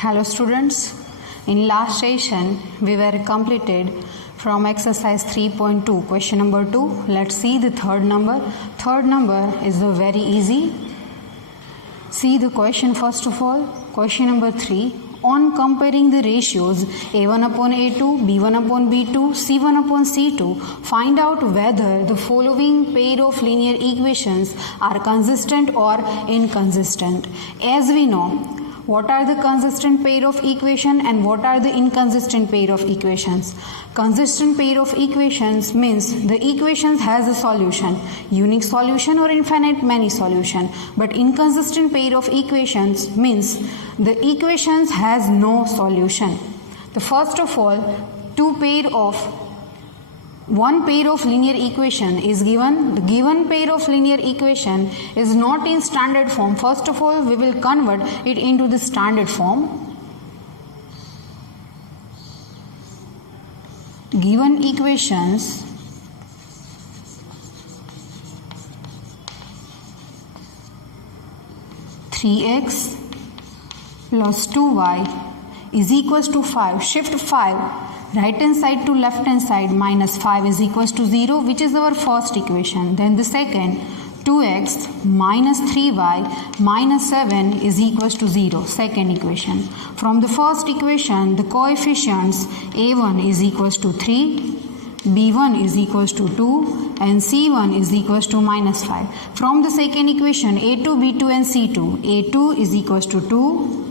Hello students, in last session we were completed from exercise 3.2 question number 2. Let's see the third number. Third number is very easy. See the question first of all. Question number 3. On comparing the ratios A1 upon A2, B1 upon B2, C1 upon C2, find out whether the following pair of linear equations are consistent or inconsistent. As we know, what are the consistent pair of equation and what are the inconsistent pair of equations? Consistent pair of equations means the equation has a solution, unique solution or infinite many solution. But inconsistent pair of equations means the equations has no solution. The first of all, one pair of linear equation is given. The given pair of linear equation is not in standard form. First of all, we will convert it into the standard form. Given equations (3x plus 2y is equals to 5). Shift 5 right hand side to left hand side, minus 5 is equals to 0, which is our first equation. Then the second, 2x minus 3y minus 7 is equals to 0, second equation. From the first equation, the coefficients a1 is equals to 3, b1 is equals to 2 and c1 is equals to minus 5. From the second equation, a2, b2 and c2, a2 is equals to 2,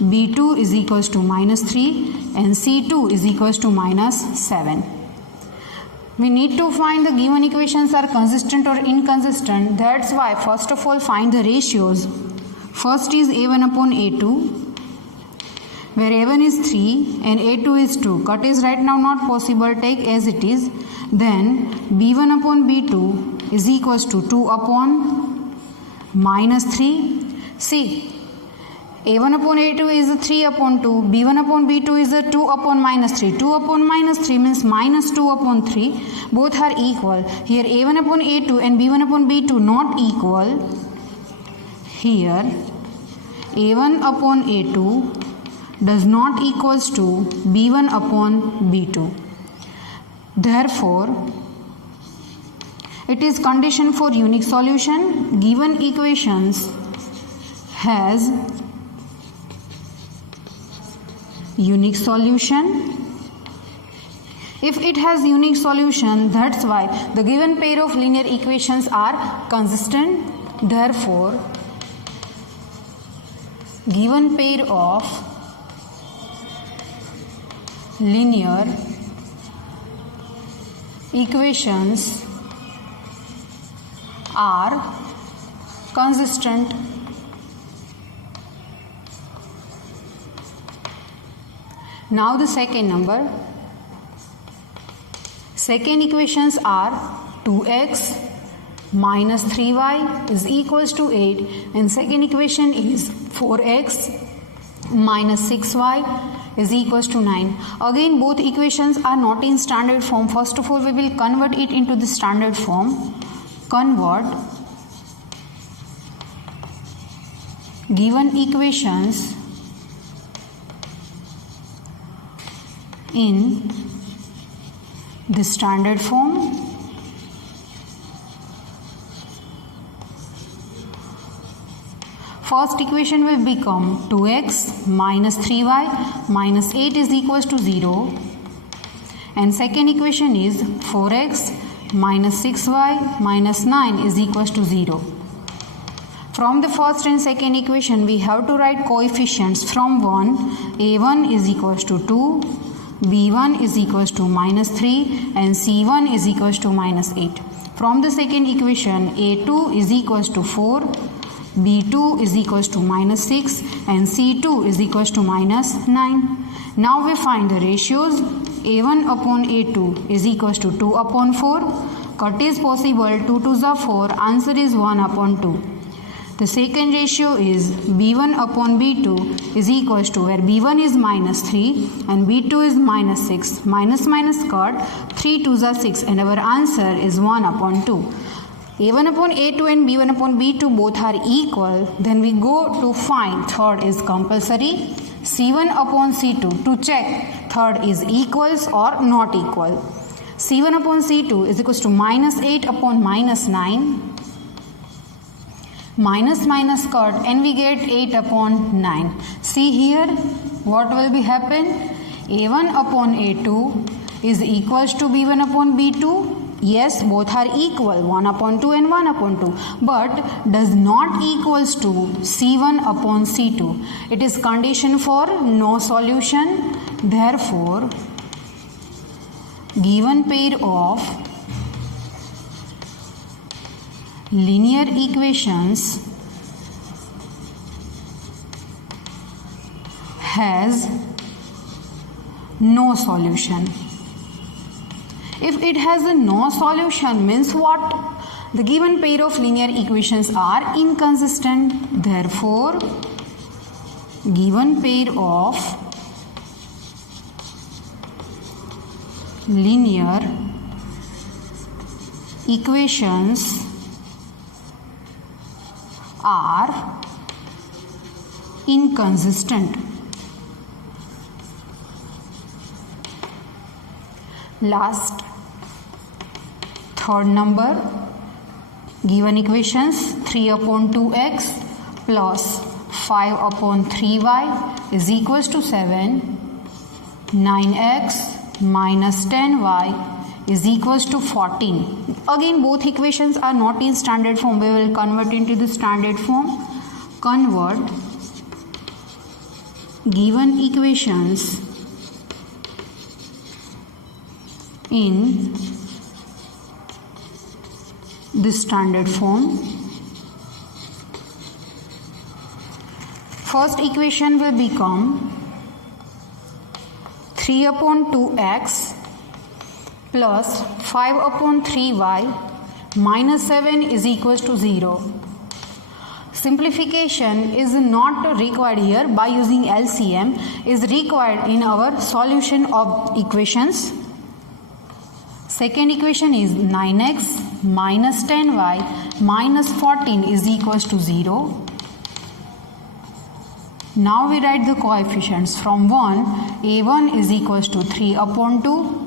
b2 is equals to minus 3 and c2 is equals to minus 7. We need to find the given equations are consistent or inconsistent. That's why first of all find the ratios. First is a1 upon a2, where a1 is 3 and a2 is 2. Cut is right now not possible, take as it is. Then b1 upon b2 is equals to 2 upon minus 3. See, a1 upon a2 is a 3 upon 2, b1 upon b2 is a 2 upon minus 3. 2 upon minus 3 means minus 2 upon 3. Both are equal. Here a1 upon a2 and b1 upon b2 not equal. Here a1 upon a2 does not equals to b1 upon b2. Therefore, it is condition for unique solution. Given equations has unique solution. If it has unique solution, that's why the given pair of linear equations are consistent. Therefore, given pair of linear equations are consistent. Now the second number. Second equations are 2x minus 3y is equals to 8 and second equation is 4x minus 6y is equals to 9. Again both equations are not in standard form. First of all we will convert it into the standard form. Convert given equations in the standard form. First equation will become 2x minus 3y minus 8 is equals to 0 and second equation is 4x minus 6y minus 9 is equals to 0. From the first and second equation we have to write coefficients from 1. a1 is equals to 2, b1 is equals to minus 3 and c1 is equals to minus 8. From the second equation, a2 is equals to 4, b2 is equals to minus 6 and c2 is equals to minus 9. Now we find the ratios. a1 upon a2 is equals to 2 upon 4. Cut is possible, 2 2s are 4, answer is 1 upon 2. The second ratio is b1 upon b2 is equals to, where b1 is minus 3 and b2 is minus 6. Minus minus cut, 3 2s are 6 and our answer is 1 upon 2. A1 upon A2 and B1 upon B2 both are equal, then we go to find third is compulsory. C1 upon C2 to check third is equals or not equal. C1 upon C2 is equals to minus 8 upon minus 9. Minus minus cut and we get 8 upon 9. See here what will be happen. A1 upon A2 is equals to B1 upon B2. Yes, both are equal, 1 upon 2 and 1 upon 2, but does not equals to C1 upon C2. It is condition for no solution. Therefore, given pair of linear equations has no solution. If it has a no solution means what? The given pair of linear equations are inconsistent. Therefore, given pair of linear equations are inconsistent. Last, third number, given equations 3 upon 2x plus 5 upon 3y is equals to 7, 9x minus 10y is equals to 14. Again, both equations are not in standard form. We will convert into the standard form. Convert given equations in the standard form. First equation will become 3 upon 2x plus 5 upon 3y minus 7 is equals to 0. Simplification is not required here. By using LCM is required in our solution of equations. Second equation is 9x minus 10y minus 14 is equals to 0. Now we write the coefficients from 1. A1 is equals to 3 upon 2.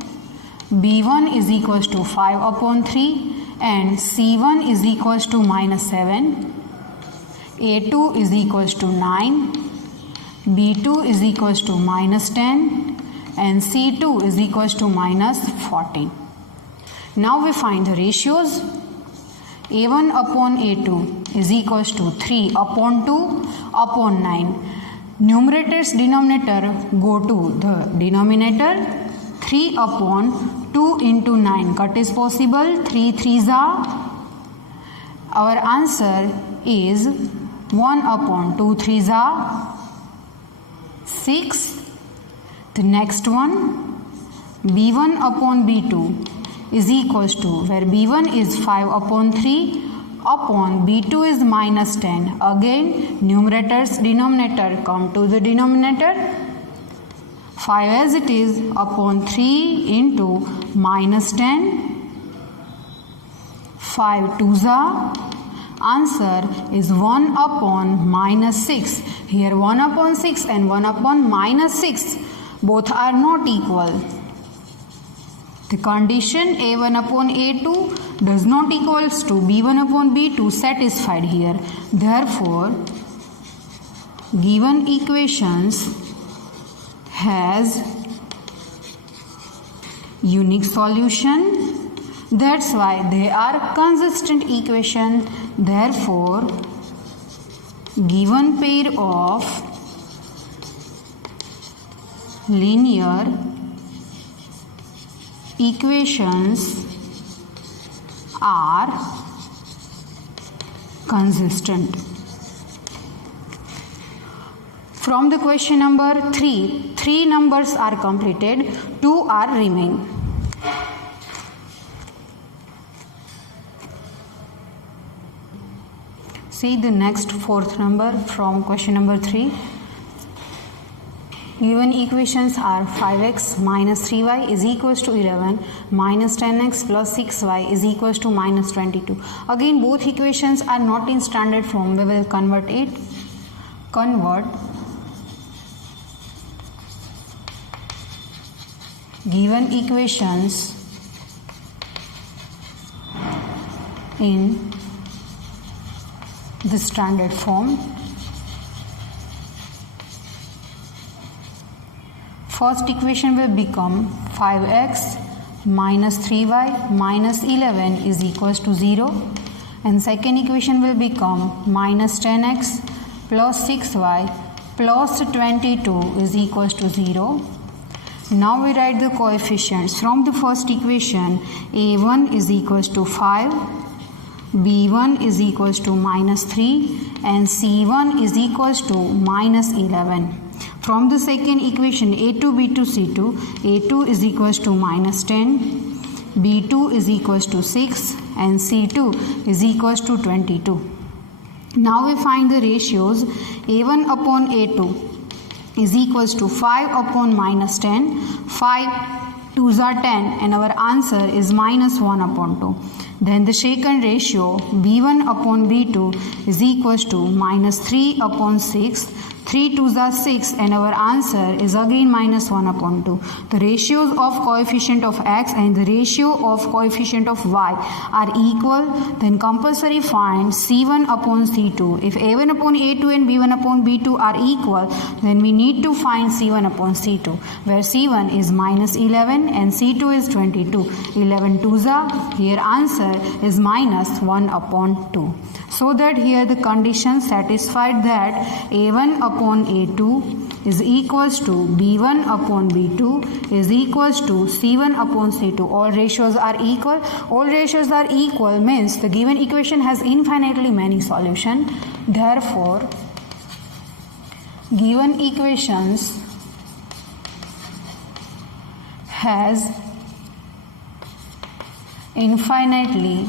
B1 is equals to 5 upon 3. And C1 is equals to minus 7. A2 is equals to 9. B2 is equals to minus 10. And C2 is equals to minus 14. Now we find the ratios. A1 upon A2 is equals to 3 upon 2 upon 9. Numerator's denominator go to the denominator. 3 upon 2 into 9. Cut is possible. 3 3s are. Our answer is 1 upon 2 3s are 6. The next one, B1 upon B2 is equals to, where B1 is 5 upon 3 upon B2 is minus 10. Again, numerator's denominator come to the denominator. 5 as it is upon 3 into minus 10. 5 2s are. Answer is 1 upon minus 6. Here 1 upon 6 and 1 upon minus 6 both are not equal. The condition A1 upon A2 does not equals to B1 upon B2 satisfied here. Therefore, given equations has unique solution. That's why they are consistent equation. Therefore, given pair of linear equations are consistent. From the question number 3, 3 numbers are completed, 2 are remain. See the next fourth number from question number 3. Given equations are 5x minus 3y is equals to 11, minus 10x plus 6y is equals to minus 22. Again, both equations are not in standard form. We will convert it. Convert given equations in the standard form. First equation will become 5x minus 3y minus 11 is equals to 0, and second equation will become minus 10x plus 6y plus 22 is equals to 0. Now we write the coefficients. From the first equation, a1 is equals to 5, b1 is equals to minus 3, and c1 is equals to minus 11. From the second equation, a2, b2, c2, a2 is equals to minus 10, b2 is equals to 6, and c2 is equals to 22. Now we find the ratios. a1 upon a2 is equals to 5 upon minus 10. 5 2s are 10, and our answer is minus 1 upon 2. Then the second ratio, b1 upon b2 is equals to minus 3 upon 6. 3 2s are 6, and our answer is again minus 1 upon 2. The ratios of coefficient of x and the ratio of coefficient of y are equal. Then compulsory find c1 upon c2. If a1 upon a2 and b1 upon b2 are equal, then we need to find c1 upon c2, where c1 is minus 11 and c2 is 22. 11 2s are, here answer is minus 1 upon 2. So that here the condition satisfied that a1 upon a2 is equals to b1 upon b2 is equals to c1 upon c2. All ratios are equal. All ratios are equal means the given equation has infinitely many solutions. Therefore, given equations has infinitely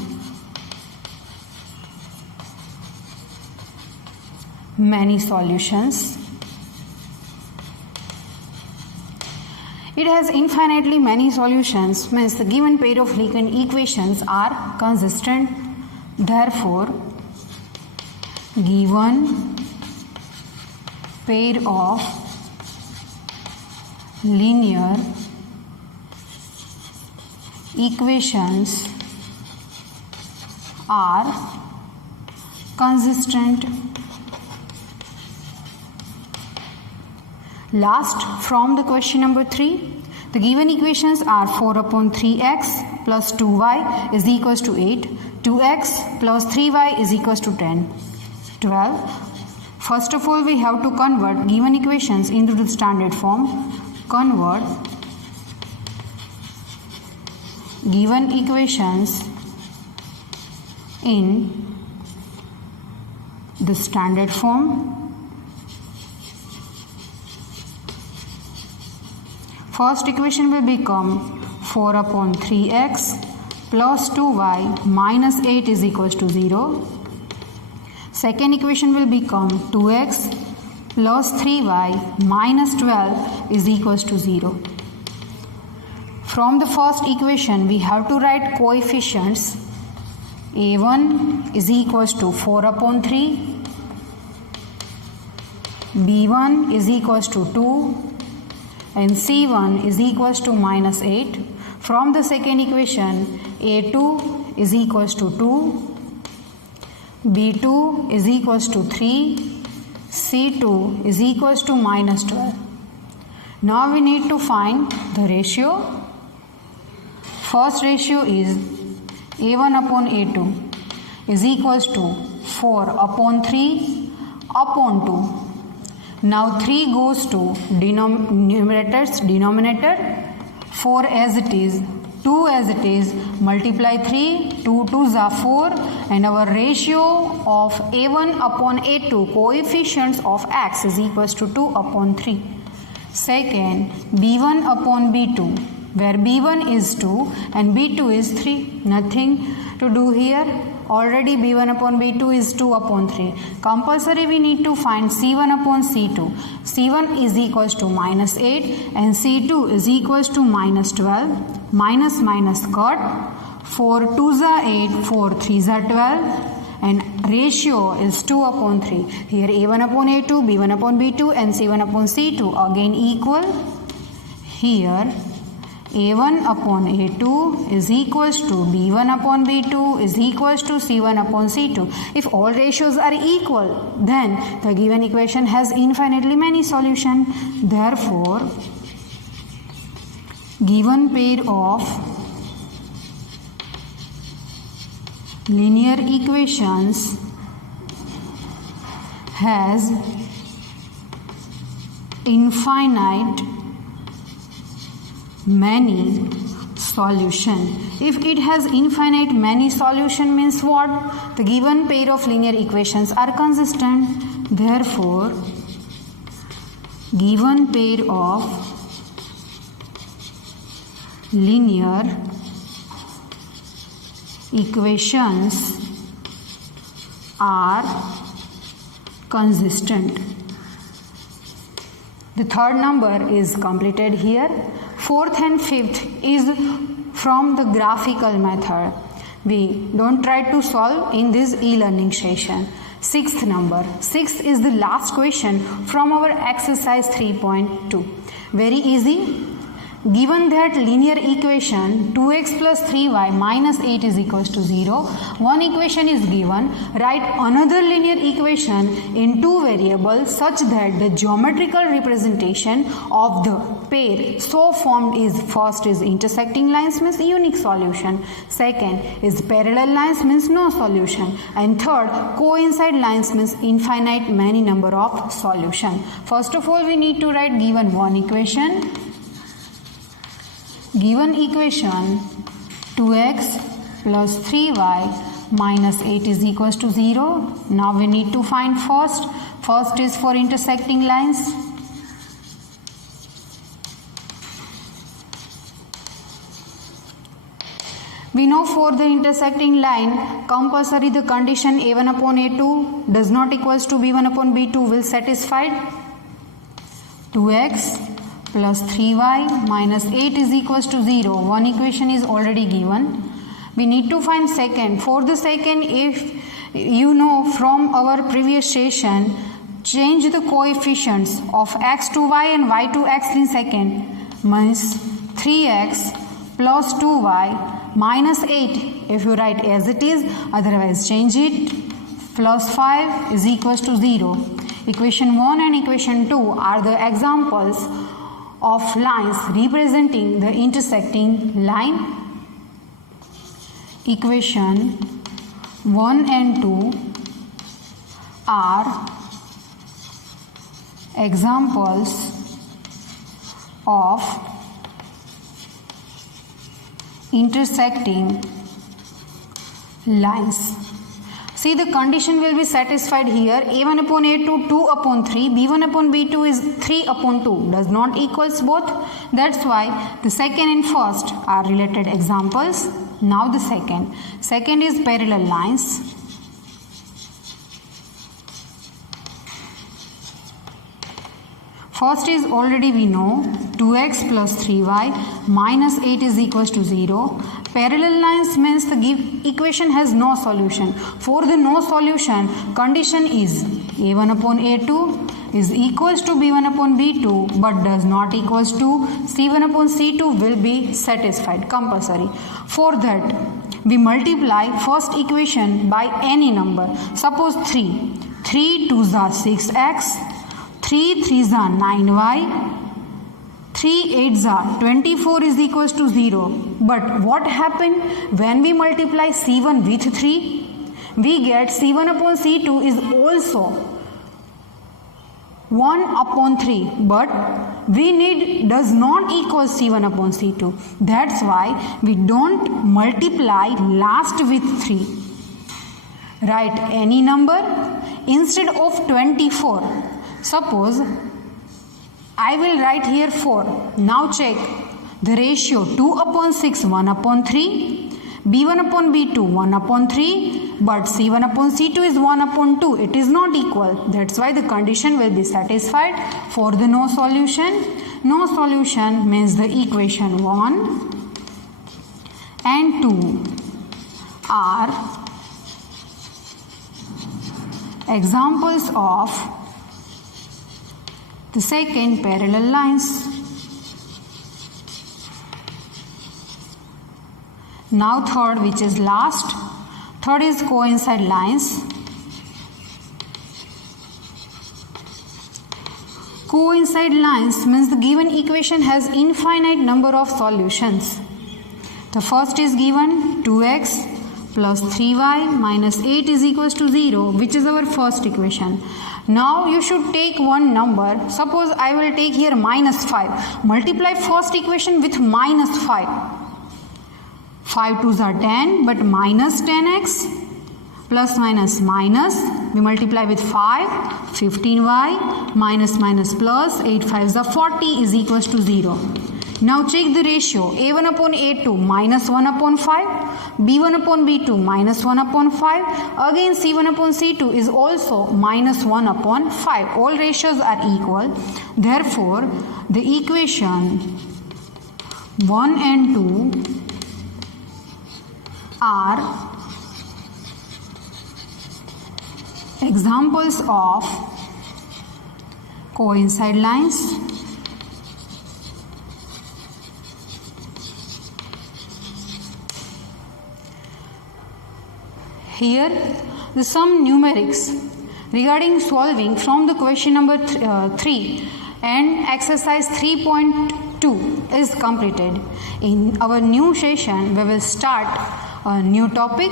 many solutions. It has infinitely many solutions means the given pair of linear equations are consistent. Therefore, given pair of linear equations are consistent. Last, from the question number 3, the given equations are 4 upon 3x plus 2y is equals to 8, 2x plus 3y is equals to 10, 12. First of all, we have to convert given equations into the standard form. Convert given equations in the standard form. First equation will become 4 upon 3x plus 2y minus 8 is equals to 0. Second equation will become 2x plus 3y minus 12 is equals to 0. From the first equation, we have to write coefficients. a1 is equals to 4 upon 3, b1 is equals to 2, and c1 is equals to minus 8. From the second equation, a2 is equals to 2, b2 is equals to 3, c2 is equals to minus 12. Now we need to find the ratio. First ratio is a1 upon a2 is equals to 4 upon 3 upon 2. Now 3 goes to numerator's denominator, 4 as it is, 2 as it is, multiply 3, 2 2s are 4, and our ratio of a1 upon a2 coefficients of x is equals to 2 upon 3. Second, b1 upon b2, where b1 is 2 and b2 is 3. Nothing to do here. Already b1 upon b2 is 2 upon 3. Compulsory we need to find c1 upon c2. c1 is equals to minus 8 and c2 is equals to minus 12. Minus minus cut. 4 2s are 8, 4 3s are 12. And ratio is 2 upon 3. Here a1 upon a2, b1 upon b2 and c1 upon c2 again equal. Here A1 upon A2 is equals to B1 upon B2 is equals to C1 upon C2. If all ratios are equal, then the given equation has infinitely many solutions. Therefore, given pair of linear equations has infinite many solution. If it has infinite many solution means what? The given pair of linear equations are consistent. Therefore, given pair of linear equations are consistent. The third number is completed here. Fourth and fifth is from the graphical method. We don't try to solve in this e-learning session. Sixth number. Sixth is the last question from our exercise 3.2. Very easy. Given that linear equation 2x plus 3y minus 8 is equals to 0, one equation is given, write another linear equation in two variables such that the geometrical representation of the pair so formed is first is intersecting lines means unique solution, second is parallel lines means no solution, and third coincide lines means infinite many number of solution. First of all, we need to write given one equation. Given equation 2x plus 3y minus 8 is equals to 0. Now we need to find first. First is for intersecting lines. We know for the intersecting line, compulsory the condition a1 upon a2 does not equals to b1 upon b2 will satisfy. 2x plus 3y minus 8 is equals to 0. One equation is already given. We need to find second. For the second, if you know from our previous session, change the coefficients of x to y and y to x in second means 3x plus 2y minus 8 if you write as it is, otherwise change it, plus 5 is equals to 0. Equation 1 and equation 2 are the examples of lines representing the intersecting line. Equation 1 and 2 are examples of intersecting lines. See, the condition will be satisfied here. A1 upon A2, 2 upon 3. B1 upon B2 is 3 upon 2. Does not equals both. That's why the second and first are related examples. Now the second. Second is parallel lines. First is already we know 2x plus 3y minus 8 is equals to 0. Parallel lines means the equation has no solution. For the no solution, condition is a1 upon a2 is equals to b1 upon b2 but does not equals to c1 upon c2 will be satisfied compulsory. For that, we multiply first equation by any number. Suppose 3. 3 2s are 6x. 3 3s are 9y, 3 8s are 24 is equals to 0. But what happened when we multiply C1 with 3? We get C1 upon C2 is also 1 upon 3. But we need does not equal C1 upon C2. That's why we don't multiply last with 3. Write any number instead of 24. Suppose I will write here 4. Now check the ratio 2 upon 6, 1 upon 3. B1 upon B2, 1 upon 3. But C1 upon C2 is 1 upon 2. It is not equal. That's why the condition will be satisfied for the no solution. No solution means the equation 1 and 2 are examples of the second parallel lines. Now third, which is last. Third is coincide lines. Coincide lines means the given equation has infinite number of solutions. The first is given 2x plus 3y minus 8 is equals to 0, which is our first equation. Now you should take one number. Suppose I will take here minus 5. Multiply first equation with minus 5. 5 2s are 10, but minus 10x plus minus minus, we multiply with 5, 15y minus minus plus 8 5s are 40 is equals to 0. Now check the ratio. A1 upon A2 minus 1 upon 5, B1 upon B2 minus 1 upon 5, again C1 upon C2 is also minus 1 upon 5. All ratios are equal. Therefore, the equation 1 and 2 are examples of coincide lines. Here the some numerics regarding solving from the question number 3 and exercise 3.2 is completed. In our new session we will start a new topic